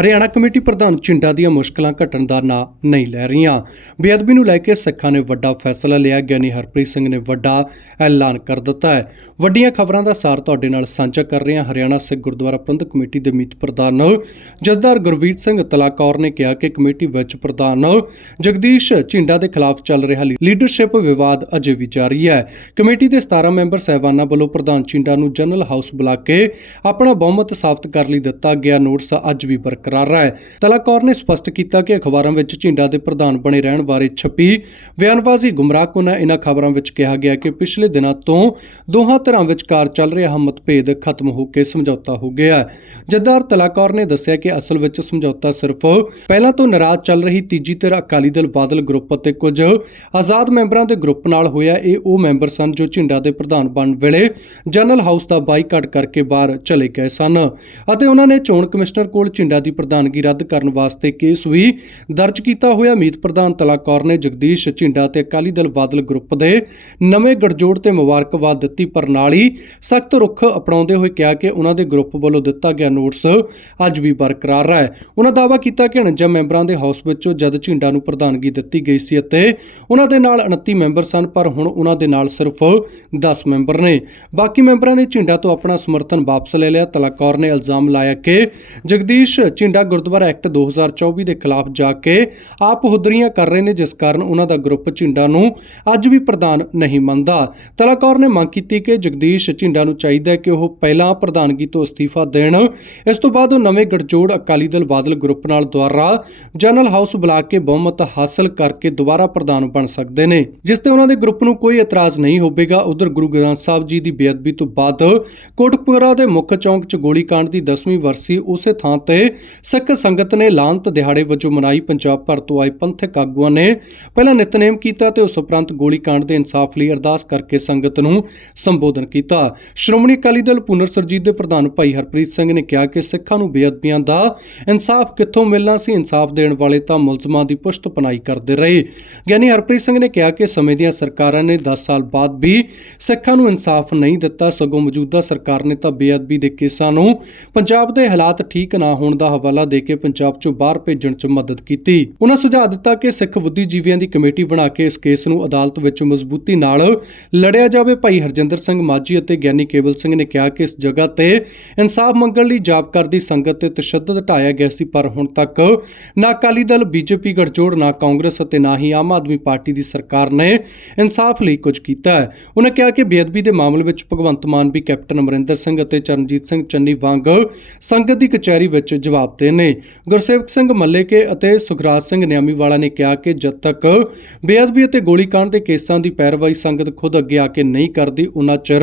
Haryana committee ਪ੍ਰਧਾਨ ਝਿੰਡਾ ਦੀਆਂ ਮੁਸ਼ਕਲਾਂ ਘਟਣ ਦਾ ਨਾਂ ਨਹੀਂ ਲੈ ਰਹੀਆਂ। ਬੇਅਦਬੀ ਨੂੰ ਲੈ ਕੇ ਸਿੱਖਾਂ ਨੇ ਵੱਡਾ ਫੈਸਲਾ ਲਿਆ। ਗਿਆਨੀ ਹਰਪ੍ਰੀਤ ਸਿੰਘ ਨੇ ਵੱਡਾ ਐਲਾਨ ਕਰ ਦਿੱਤਾ ਹੈ। ਵੱਡੀਆਂ ਖਬਰਾਂ ਦਾ ਸਾਰ ਤੁਹਾਡੇ ਨਾਲ ਸਾਂਝਾ ਕਰ ਰਹੇ ਹਾਂ। ਹਰਿਆਣਾ ਸਿੱਖ ਗੁਰਦੁਆਰਾ ਪ੍ਰਬੰਧਕ ਕਮੇਟੀ ਦੇ ਮੀਤ ਪ੍ਰਧਾਨ ਜਥੇਦਾਰ ਗੁਰਵੀਰ ਸਿੰਘ ਤਲਾਕੌਰ ਨੇ ਕਿਹਾ ਕਿ ਕਮੇਟੀ ਵਿੱਚ ਪ੍ਰਧਾਨ ਜਗਦੀਸ਼ ਝਿੰਡਾ ਦੇ ਖਿਲਾਫ ਚੱਲ ਰਿਹਾ ਲੀਡਰਸ਼ਿਪ ਵਿਵਾਦ ਅਜੇ ਵੀ ਜਾਰੀ ਹੈ। ਕਮੇਟੀ ਦੇ 17 ਮੈਂਬਰ ਸਹਿਬਾਨਾਂ ਵੱਲੋਂ ਪ੍ਰਧਾਨ ਝਿੰਡਾ ਨੂੰ ਜਨਰਲ ਹਾਊਸ ਬੁਲਾ ਕੇ ਆਪਣਾ ਬਹੁਮਤ ਸਾਬਤ ਕਰ ਲਈ ਦਿੱਤਾ ਗਿਆ। ਨੋਟਿਸ ਅੱਜ ਵੀ ਬਰਕਰਾਰ ਹੈ। ਤਲਾਕੌਰ ਨੇ ਸਪਸ਼ਟ ਕੀਤਾ ਕਿ ਅਖਬਾਰਾਂ ਵਿੱਚ ਝਿੰਡਾ ਦੇ ਪ੍ਰਧਾਨ ਬਣੇ ਰਹਿਣ ਬਾਰੇ ਛਪੀ ਬਿਆਨਬਾਜ਼ੀ ਗੁੰਮਰਾਹਕੁਨ ਹੈ ਇਨ੍ਹਾਂ ਖਬਰਾਂ ਵਿੱਚ ਕਿਹਾ ਗਿਆ ਕਿ ਪਿਛਲੇ ਦਿਨਾਂ ਤੋਂ ਦੋਹਾਂ ਧਿਰਾਂ ਵਿਚਕਾਰ ਚੱਲ ਰਿਹਾ ਮਤਭੇਦ ਖਤਮ ਹੋ ਕੇ ਸਮਝੌਤਾ ਹੋ ਗਿਆ ਹੈ। ਤਲਾਕੌਰ ਨੇ ਦੱਸਿਆ ਕਿ ਅਸਲ ਵਿੱਚ ਸਮਝੌਤਾ ਸਿਰਫ ਪਹਿਲਾਂ ਤੋਂ ਨਾਰਾਜ਼ ਚੱਲ ਰਹੀ ਤੀਜੀ ਧਿਰ ਅਕਾਲੀ ਦਲ ਬਾਦਲ ਗਰੁੱਪ ਅਤੇ ਕੁਝ ਆਜ਼ਾਦ ਮੈਂਬਰਾਂ ਦੇ ਗਰੁੱਪ ਨਾਲ ਹੋਇਆ। ਇਹ ਉਹ ਮੈਂਬਰ ਸਨ ਜੋ ਝਿੰਡਾ ਦੇ ਪ੍ਰਧਾਨ ਬਣ ਵੇਲੇ ਜਨਰਲ ਹਾਊਸ ਦਾ ਬਾਈਕਾਟ ਕਰਕੇ ਬਾਹਰ ਚਲੇ ਗਏ ਸਨ ਅਤੇ ਉਹਨਾਂ ਨੇ ਚੋਣ ਕਮਿਸ਼ਨਰ ਕੋਲ ਝਿੰਡਾ ਦੀ ਪ੍ਰਧਾਨਗੀ ਰੱਦ ਕਰਨ ਵਾਸਤੇ ਕੇਸ ਵੀ ਦਰਜ ਕੀਤਾ ਹੋਇਆ। ਮੀਤ ਪ੍ਰਧਾਨ ਤਲਾਕੌਰ ਨੇ ਜਗਦੀਸ਼ ਝਿੰਡਾ ਤੇ ਅਕਾਲੀ ਦਲ ਬਾਦਲ ਗਰੁੱਪ ਦੇ ਨਵੇਂ ਗੜਜੋੜ ਤੇ ਮੁਬਾਰਕਬਾਦ ਦਿੱਤੀ ਪਰ ਨਾਲ ਹੀ ਸਖਤ ਰੁਖ ਅਪਣਾਉਂਦੇ ਹੋਏ ਕਿਹਾ ਕਿ ਉਹਨਾਂ ਦੇ ਗਰੁੱਪ ਵੱਲੋਂ ਦਿੱਤਾ ਗਿਆ ਨੋਟਿਸ ਅੱਜ ਵੀ ਬਰਕਰਾਰ ਹੈ। ਉਹਨਾਂ ਦਾਅਵਾ ਕੀਤਾ ਕਿ 49 ਮੈਂਬਰਾਂ ਦੇ ਹਾਊਸ ਵਿੱਚੋਂ ਜਦ ਝਿੰਡਾ ਨੂੰ ਪ੍ਰਧਾਨਗੀ ਦਿੱਤੀ ਗਈ ਸੀ ਅਤੇ ਉਹਨਾਂ ਦੇ ਨਾਲ 29 ਮੈਂਬਰ ਸਨ, ਪਰ ਹੁਣ ਉਹਨਾਂ ਦੇ ਨਾਲ ਸਿਰਫ 10 ਮੈਂਬਰ ਨੇ। ਬਾਕੀ ਮੈਂਬਰਾਂ ਨੇ ਝਿੰਡਾ ਤੋਂ ਆਪਣਾ ਸਮਰਥਨ ਵਾਪਸ ਲੈ ਲਿਆ। ਤਲਾਕੌਰ ਨੇ ਇਲਜ਼ਾਮ ਲਾਇਆ ਕਿ ਜਗਦੀਸ਼ ਝਿੰਡਾ ਗੁਰਦੁਆਰਾ ਐਕਟ 2024 ਦੇ ਖਿਲਾਫ ਜਾ ਕੇ ਆਪ ਹੁਦਰੀਆਂ ਕਰ ਰਹੇ ਨੇ, ਜਿਸ ਕਾਰਨ ਉਹਨਾਂ ਦਾ ਗਰੁੱਪ ਝਿੰਡਾ ਨੂੰ ਅੱਜ ਵੀ ਪ੍ਰਧਾਨ ਨਹੀਂ ਮੰਨਦਾ। ਤਲਾਕੌਰ ਨੇ ਮੰਗ ਕੀਤੀ ਕਿ ਜਗਦੀਸ਼ ਝਿੰਡਾ ਨੂੰ ਚਾਹੀਦਾ ਕਿ ਉਹ ਪਹਿਲਾਂ ਪ੍ਰਧਾਨਗੀ ਤੋਂ ਅਸਤੀਫਾ ਦੇਣ। ਇਸ ਤੋਂ ਬਾਅਦ ਉਹ ਨਵੇਂ ਗਠਜੋੜ ਅਕਾਲੀ ਦਲ ਬਾਦਲ ਗਰੁੱਪ ਨਾਲ ਦੁਆਰਾ ਜਨਰਲ ਹਾਊਸ ਬੁਲਾ ਕੇ ਬਹੁਮਤ ਹਾਸਲ ਕਰਕੇ ਦੁਬਾਰਾ ਪ੍ਰਧਾਨ ਬਣ ਸਕਦੇ ਨੇ। ਜਿਸ ਤੇ ਉਹਨਾਂ ਦੇ ਗਰੁੱਪ ਨੂੰ ਕੋਈ ਇਤਰਾਜ਼ ਨਹੀਂ ਹੋਵੇਗਾ, ਉਧਰ ਗੁਰੂ ਗ੍ਰੰਥ ਸਾਹਿਬ ਜੀ ਦੀ ਬੇਅਦਬੀ ਤੋਂ ਬਾਅਦ ਕੋਟਕਪੂਰਾ ਦੇ ਮੁੱਖ ਚੌਂਕ 'ਚ ਗੋਲੀकांड ਦੀ 10ਵੀਂ ਵਰਸੀ ਉਸੇ ਥਾਂ ਤੇ ਸਿੱਖ ਸੰਗਤ ਨੇ ਲਾਂਤ ਦਿਹਾੜੇ ਵਜੋਂ ਮਨਾਈ, ਪੰਜਾਬ ਭਰ ਤੋਂ ਆਏ ਪੰਥਕ ਆਗੂਆਂ ਨੇ ਪਹਿਲਾਂ ਨਿਤਨੇਮ ਕੀਤਾ ਤੇ ਉਸ ਉਪਰੰਤ ਗੋਲੀकांड ਦੇ ਇਨਸਾਫ ਲਈ ਅਰਦਾਸ ਕਰਕੇ ਸੰਗਤ ਨੂੰ ਸੰਬੋਧਨ ਕੀਤਾ। ਸ਼੍ਰੋਮਣੀ ਅਕਾਲੀ ਦਲ ਪੁਨਰ ਸਰਜੀਤ ਦੇ ਪ੍ਰਧਾਨ ਭਾਈ ਹਰਪ੍ਰੀਤ ਸਿੰਘ ਨੇ ਕਿਹਾ ਕਿ ਸਿੱਖਾਂ ਨੂੰ ਬੇਅਦਬੀਆਂ ਦਾ ਇਨਸਾਫ ਕਿੱਥੋਂ ਮਿਲਣਾ ਸੀ, ਇਨਸਾਫ ਦੇਣ ਵਾਲੇ ਤਾਂ ਮੁਲਜ਼ਮਾਂ ਦੀ ਪੁਸ਼ਤ ਪਨਾਈ ਕਰਦੇ ਰਹੇ। ਗਿਆਨੀ ਹਰਪ੍ਰੀਤ ਸਿੰਘ ਨੇ ਕਿਹਾ ਕਿ ਸਮੇਂ ਦੀਆਂ ਸਰਕਾਰਾਂ ਨੇ 10 ਸਾਲ ਬਾਅਦ ਵੀ ਸਿੱਖਾਂ ਨੂੰ ਇਨਸਾਫ ਨਹੀਂ ਦਿੱਤਾ, ਸਗੋਂ ਮੌਜੂਦਾ ਸਰਕਾਰ ਨੇ ਤਾਂ ਬੇਅਦਬੀ ਦੇ ਕੇਸਾਂ ਨੂੰ ਪੰਜਾਬ ਦੇ ਹਾਲਾਤ ਠੀਕ ਨਾ ਹੋਣ ਦਾ ਹਵਾਲਾ ਦੇ ਕੇ ਪੰਜਾਬ ਚੋਂ ਬਾਹਰ ਭੇਜਣ 'ਚ ਮਦਦ ਕੀਤੀ। ਉਹਨਾਂ ਸੁਝਾਅ ਦਿੱਤਾ ਕਿ ਸਿੱਖ ਬੁੱਧੀਜੀਵੀਆਂ ਦੀ ਕਮੇਟੀ ਬਣਾ ਕੇ ਇਸ ਕੇਸ ਨੂੰ ਅਦਾਲਤ ਵਿੱਚ ਮਜ਼ਬੂਤੀ ਨਾਲ ਲੜਿਆ ਜਾਵੇ। ਭਾਈ ਹਰਜਿੰਦਰ ਸਿੰਘ ਮਾਝੀ ਅਤੇ ਗਿਆਨੀ ਕੇਵਲ ਸਿੰਘ ਨੇ ਕਿਹਾ ਕਿ ਇਸ ਜਗ੍ਹਾ ਤੇ ਇਨਸਾਫ ਮੰਗਣ ਲਈ ਜਾਪ ਕਰਦੀ ਸੰਗਤ ਤੇ ਤਸ਼ੱਦਦ ਢਾਇਆ ਗਿਆ ਸੀ, ਪਰ ਹੁਣ ਤੱਕ ਨਾ ਅਕਾਲੀ ਦਲ, ਬੀਜੇਪੀ ਗਠਜੋੜ, ਨਾ ਕਾਂਗਰਸ ਅਤੇ ਨਾ ਹੀ ਆਮ ਆਦਮੀ ਪਾਰਟੀ ਦੀ ਸਰਕਾਰ ਨੇ ਇਨਸਾਫ ਲਈ ਕੁਝ ਕੀਤਾ ਹੈ। ਉਹਨਾਂ ਕਿਹਾ ਕਿ ਬੇਅਦਬੀ ਦੇ ਮਾਮਲੇ ਵਿੱਚ ਭਗਵੰਤ ਮਾਨ ਵੀ ਕੈਪਟਨ ਅਮਰਿੰਦਰ ਸਿੰਘ ਅਤੇ ਚਰਨਜੀਤ ਸਿੰਘ ਚੰਨੀ ਵਾਂਗ ਸੰਗਤ ਦੀ ਕਚਹਿਰੀ ਵਿੱਚ ਜਵਾਬ ਦੇ ਨੇ। ਗੁਰਸੇਵਕ ਸਿੰਘ ਮੱਲੇਕੇ ਅਤੇ ਸੁਖਰਾਜ ਸਿੰਘ ਨਿਆਮੀਵਾਲਾ ਨੇ ਕਿਹਾ ਕਿ ਜਦ ਤੱਕ ਬੇਅਦਬੀ ਅਤੇ ਗੋਲੀकांड ਦੇ ਕੇਸਾਂ ਦੀ ਪੈਰਵਾਈ ਸੰਗਤ ਖੁਦ ਅੱਗੇ ਆ ਕੇ ਨਹੀਂ ਕਰਦੀ ਉਨਾ ਚਿਰ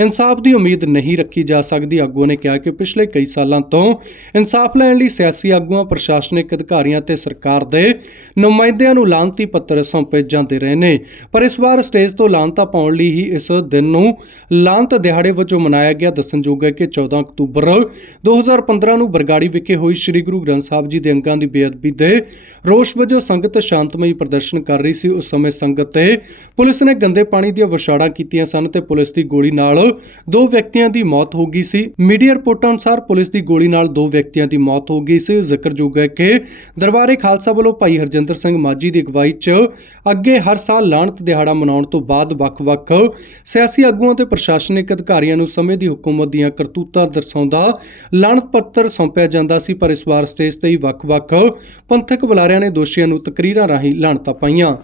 ਇਨਸਾਫ ਦੀ ਉਮੀਦ ਨਹੀਂ ਰੱਖੀ ਜਾ ਸਕਦੀ। ਆਗੂਆਂ ਨੇ ਕਿਹਾ ਕਿ ਪਿਛਲੇ ਕਈ ਸਾਲਾਂ ਤੋਂ ਇਨਸਾਫ ਲੈਣ ਲਈ ਸਿਆਸੀ ਆਗੂਆਂ, ਪ੍ਰਸ਼ਾਸਨਿਕ ਅਧਿਕਾਰੀਆਂ ਤੇ ਸਰਕਾਰ ਦੇ ਨੁਮਾਇੰਦਿਆਂ ਨੂੰ ਲਾਂਤੀ ਪੱਤਰ ਸੌਂਪੇ ਜਾਂਦੇ ਰਹੇ ਨੇ। ਪਰ ਇਸ ਵਾਰ ਸਟੇਜ ਤੋਂ ਲਾਂਤਾ ਪਾਉਣ ਲਈ ਹੀ ਇਸ ਦਿਨ ਨੂੰ ਲਾਂਤ ਦਿਹਾੜੇ ਵਜੋਂ ਮਨਾਇਆ ਗਿਆ। ਦੱਸਣਯੋਗ ਹੈ ਕਿ 14 ਅਕਤੂਬਰ 2015 ਨੂੰ ਬਰਗਾੜੀ ਵਿਖੇ ਹੋਈ ਸ੍ਰੀ ਗੁਰੂ ਗ੍ਰੰਥ ਸਾਹਿਬ ਜੀ ਦੇ ਅੰਗਾਂ ਦੀ ਬੇਅਦਬੀ ਦੇ ਰੋਸ ਵਜੋਂ ਸੰਗਤ ਸ਼ਾਂਤਮਈ ਪ੍ਰਦਰਸ਼ਨ ਕਰ ਰਹੀ ਸੀ। ਉਸ ਸਮੇਂ ਸੰਗਤ ਤੇ ਪੁਲਿਸ ਨੇ ਗੰਦੇ ਪਾਣੀ ਦੀਆਂ ਵਿਛਾੜਾਂ ਕੀਤੀਆਂ ਸਨ ਤੇ ਪੁਲਿਸ ਦੀ ਗੋਲੀ ਨਾਲ ਦੋ ਵਿਅਕਤੀਆਂ ਦੀ ਮੌਤ ਹੋ ਗਈ ਸੀ। ਮੀਡੀਆ ਰਿਪੋਰਟਾਂ ਅਨੁਸਾਰ ਪੁਲਿਸ ਦੀ ਗੋਲੀ ਨਾਲ ਦੋ ਵਿਅਕਤੀਆਂ ਦੀ ਮੌਤ ਹੋ ਗਈ ਸੀ। ਜ਼ਿਕਰਯੋਗ ਹੈ ਕਿ ਦਰਬਾਰੇ ਖਾਲਸਾ ਵੱਲੋਂ ਭਾਈ ਹਰਜਿੰਦਰ ਸਿੰਘ ਮਾਝੀ ਦੀ ਅਗਵਾਈ 'ਚ ਅੱਗੇ ਹਰ ਸਾਲ ਲਾਣਤ ਦਿਹਾੜਾ ਮਨਾਉਣ ਤੋਂ ਬਾਅਦ ਵੱਖ-ਵੱਖ ਸਿਆਸੀ ਆਗੂਆਂ ਤੇ ਪ੍ਰਸ਼ਾਸਨਿਕ ਅਧਿਕਾਰੀਆਂ ਨੂੰ ਸਮੇਂ ਦੀ ਹਕੂਮਤ ਦੀਆਂ ਕਰਤੂਤਾਂ ਦਰਸਾਉਂਦਾ ਲਾਹਣਤ ਪੱਤਰ ਸੌਂਪਿਆ ਜਾਂਦਾ ਸੀ। ਸੀ, ਪਰ ਇਸ ਵਾਰ ਸਟੇਜ ਤੇ ਹੀ ਵੱਖ-ਵੱਖ ਪੰਥਕ ਬੁਲਾਰਿਆਂ ਨੇ ਦੋਸ਼ੀਆਂ ਨੂੰ ਤਕਰੀਰਾਂ ਰਾਹੀਂ ਲਾਹਣਤਾਂ ਪਾਈਆਂ।